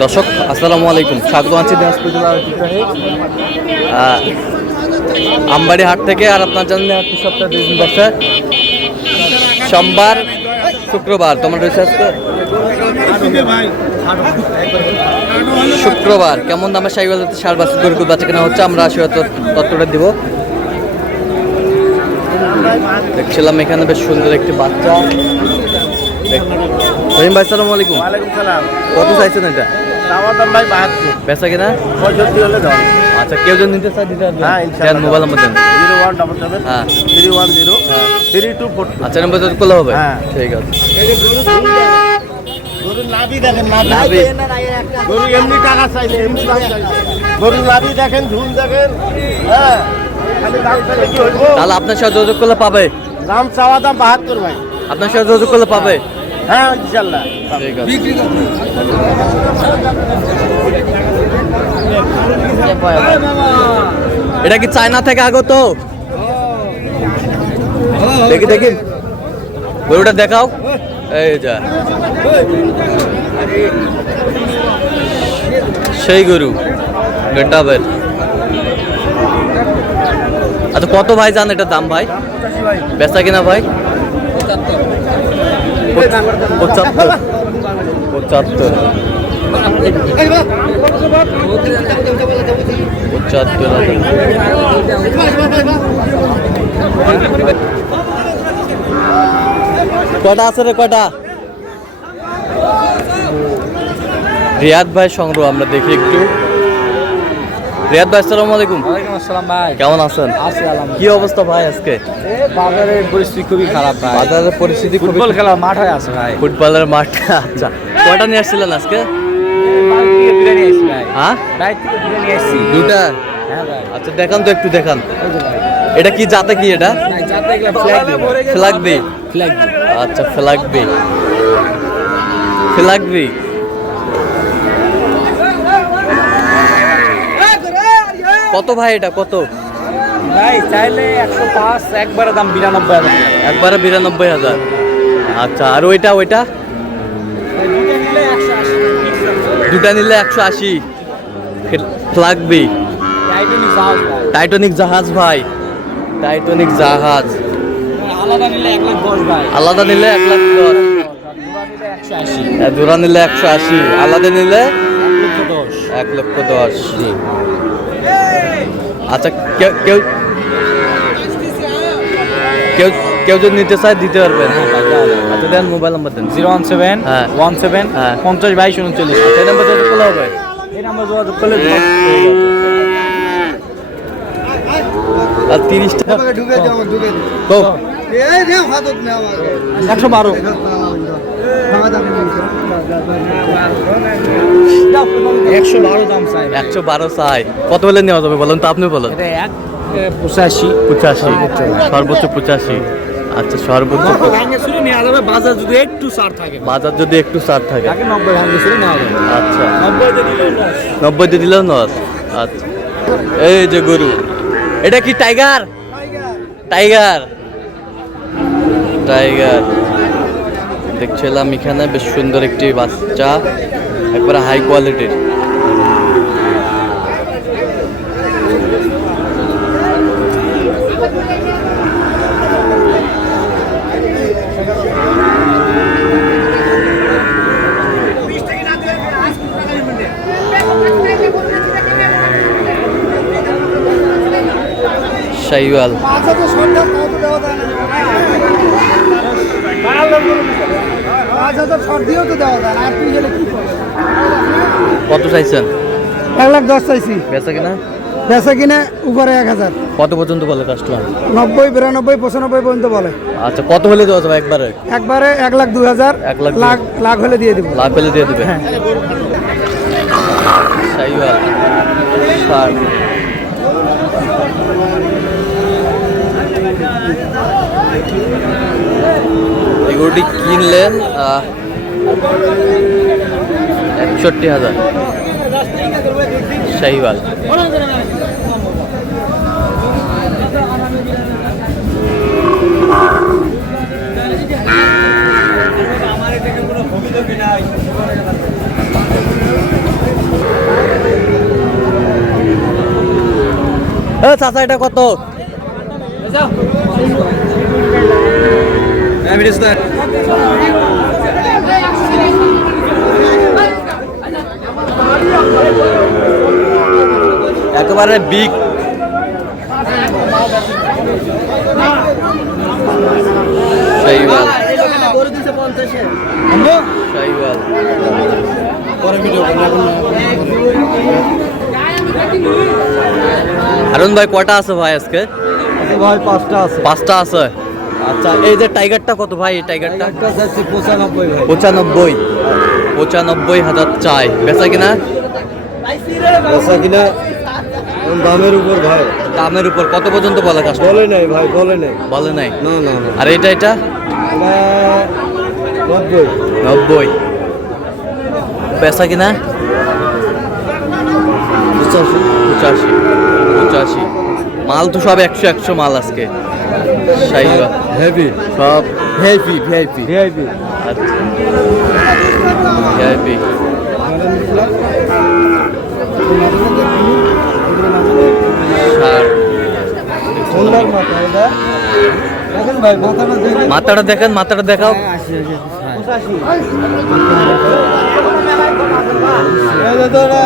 দর্শক আসসালামু আলাইকুম, স্বাগত আছি দিনাজপুর জেলার আমবাড়ি হাট থেকে। আর আপনার জানেন হাটটি সপ্তাহে 2 দিন বসে, সোমবার শুক্রবার। তোমার রয়েছে আজকে শুক্রবার। কেমন দামে সাইকেল সার বাস গরু বাচ্চা কেনা হচ্ছে, আমরা তত্ত্বটা দিব। দেখছিলাম এখানে বেশ সুন্দর একটি বাচ্চা। রহিম ভাই সালাম আলাইকুম। ওয়ালাইকুম সালাম। কত চাইছেন এটা? দাম ভাই 72। বেচা কিনা 65 হলে দাও। আচ্ছা, কেউ যদি নিতে চায় দিতে পারবেন? হ্যাঁ ইনশাআল্লাহ। মোবাইল নাম্বার দেন। 0177 হ্যাঁ 310 হ্যাঁ 3242। আচ্ছা, নাম্বার যদি খোলা হবে। হ্যাঁ ঠিক আছে। গরুর নাভি দেখেন, নাভি গরু এমনি টাকা চাইছে, এমনি দাম চাইছে। গরুর নাভি দেখেন, ঝুল দেখেন। হ্যাঁ খালি দাম চাইলে কি হইব? তাহলে আপনার সাথে যোগাযোগ করলে পাবে? দাম চাওয়া দাম 72 ভাই। আপনার সাথে যোগাযোগ করলে পাবে? হ্যাঁ ইনশাআল্লাহ। ঠিক আছে। এটা কি চায়না থেকে আগত? দেখি দেখি গরুটা দেখাও। এই যা সেই গরু গেটাবেল। আচ্ছা, কত ভাই জান এটার দাম ভাই? বেচা কিনা ভাই? 75। কটা আছে রে, কটা? রিয়াদ ভাই সংগ্রহ আমরা দেখি একটু। রিয়াদ ভাই আসসালামু আলাইকুম। ওয়ালাইকুম আসসালাম ভাই। কেমন আছেন? আছি আলহামদুলিল্লাহ। কি অবস্থা ভাই আজকে? বাজারের পরিস্থিতি খুবই খারাপ ভাই। বাজারের পরিস্থিতি খুবই- ফুটবল খেলার মাঠ হয়ে আছে ভাই। ফুটবলের মাঠ। আচ্ছা, কয়টা নিয়ে আসছিলেন আজকে? বাড়ি থেকে দূরে নিয়ে আসছি ভাই। হ্যাঁ, বাড়ি থেকে দূরে নিয়ে আসছি। দুটা। হ্যাঁ ভাই। আচ্ছা, দেখান তো একটু, দেখান। এই যে ভাই। এটা কি জাতে, কি এটা? ভাই, যাতে এগুলা flag দিই ভাই। Flag B. Flag দিই। আচ্ছা, ফ্ল্যাগ বি। Flag B. কত ভাই এটা, কত? ভাই চাইলে 105, একবারে দাম 92,000 টাকা। একবারে 92,000। আচ্ছা, আর ওইটা? ওইটা দুটো নিলে 180। দুটা নিলে 180। Flag B. টাইটানিক জাহাজ ভাই। টাইটানিক জাহাজ ভাই, টাইটানিক জাহাজ। আলাদা নিলে 110 ভাই। আলাদা নিলে 110,000। জোড়া নিলে 180। জোড়া নিলে 180, আলাদা নিলে 110। 110,000। আচ্ছা, কেউ কেউ কেউ কেউ যদি নিতে চায় দিতে পারবেন? আচ্ছা, দেন মোবাইল নাম্বার দেন। 017 হ্যাঁ। 17 হ্যাঁ। 50 22 39। সেই নাম্বার যদি খোলা হবে। এই নাম্বার যোগাযোগ করলে আর 30 টাকা ঢুকে দাও, ঢুকে দাও। কো। এই রে হাতত না আমার। 112। 112 দাম চাই। 112 চাই। কত হলে নেওয়া যাবে বলুন তো, আপনি বলুন। এটা 85। 85, সর্বোচ্চ 85। আচ্ছা, সর্বোচ্চ ভাঙে চুরি নেওয়া যাবে, বাজার যদি একটু ছাড় থাকে। বাজার যদি একটু ছাড় থাকে। তাকে 90 ভাঙে চুরি নেওয়া যাবে। আচ্ছা, 90 তে দিলেও লস। 90 দিয়ে দিলেও নয়। আচ্ছা, এই যে গরু, এটা কি টাইগার? Tiger, tiger. দেখছিলাম এখানে বেশ সুন্দর একটি বাচ্চা, একবারে হাই কোয়ালিটির। শাইওয়াল। কত চাইছেন? 1,10,000 চাইছি। বেচা কিনা? বেচা কিনে উপরে 1,000। কত পর্যন্ত বলে কাস্টমার? 90, 92, 95 পর্যন্ত বলে। আচ্ছা, কত হলে দেওয়া যাবে একবারে? একবারে 1,02,000। 1,02,000 লাখ হলে দিয়ে দিব। লাভ পেলে দিয়ে দেবে। শাইওয়াল ষাট। এগুলোটি কিনলেন 61,000। শাহিওয়াল। চাচা এটা কত? একেবারে বিগ। শাহিওয়াল। শাহিওয়াল। হারুন ভাই কটা আছে ভাই আজকে? ভাই 5টা আছে। 5টা আছে। আচ্ছা এই যে টাইগারটা কত ভাই? এই টাইগারটা 95 ভাই। 95,000 চাই। বেচা কিনা? বেচা কিনা দামের উপর ভাই। দামের উপর কত পর্যন্ত বলে কাস্টমার? বলে নাই ভাই, বলে নাই। বলে নাই? না না না। আর এটা এটা 90। বেচা কিনা? 85। মাল তো সব 100 মাল আজকে। শাহিওয়াল হেভি সব ভিআইপি। ভিআইপি আচ্ছা ভিআইপি। সুন্দর মাথা এটা। দেখেন ভাই মাথাটা দেখেন। মাথাটা দেখেন, মাথাটা দেখাও।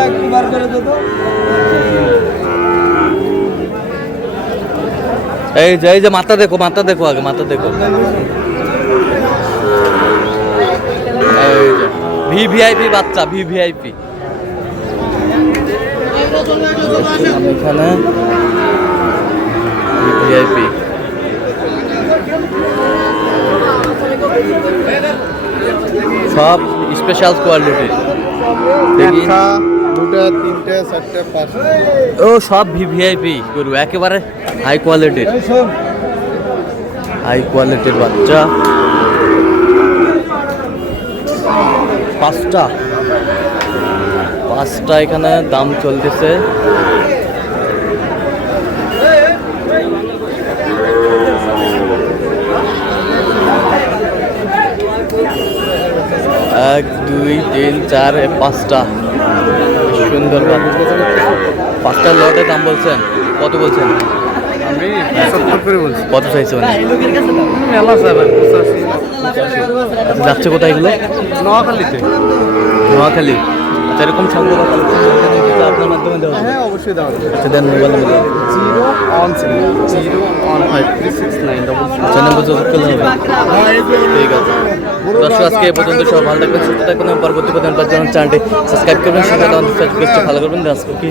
একটু বার করে দে তো। এই যে মাথা দেখো, মাথা দেখো আগে, মাথা দেখো। ভিভিআইপি বাচ্চা, ভিভিআইপি। এখানে ভিভিআইপি সব স্পেশাল কোয়ালিটির। দেখি 2টা 3টে 4টে 5টে। ও সব ভিভিআইপি গরু, একেবারে হাই কোয়ালিটির। হাই কোয়ালিটির বাচ্চা। 5টা এখানে দাম চলতেছে। এক 2 3 4 5টা সুন্দর বাচ্চা। 5টা লটের দাম বলছেন কত? বলছেন আমি 70 করে বলছি। কত চাইছে মানে? মেলা যাবেন 85। আচ্ছা, যাচ্ছে কোথায় এগুলো? নোয়াখালীতে। নোয়াখালী। আচ্ছা এরকম সংগ্রহ আপনার মাধ্যমে দেওয়া যাবে? হ্যাঁ অবশ্যই দাও। আচ্ছা দেন মোবাইল নাম্বার দেন। 015369666। আচ্ছা নাম্বার যোগাযোগ করলে হবে। ঠিক আছে দর্শক আজকে এই পর্যন্ত সব ভালো থাকবেন, সুস্থ থাকবেন এবং পরবর্তী পর্যন্ত চ্যানেলটি সাবস্ক্রাইব করবেন, সাথে আমাদের ফেসবুক পেজটা ফলো করবেন। আজকে কি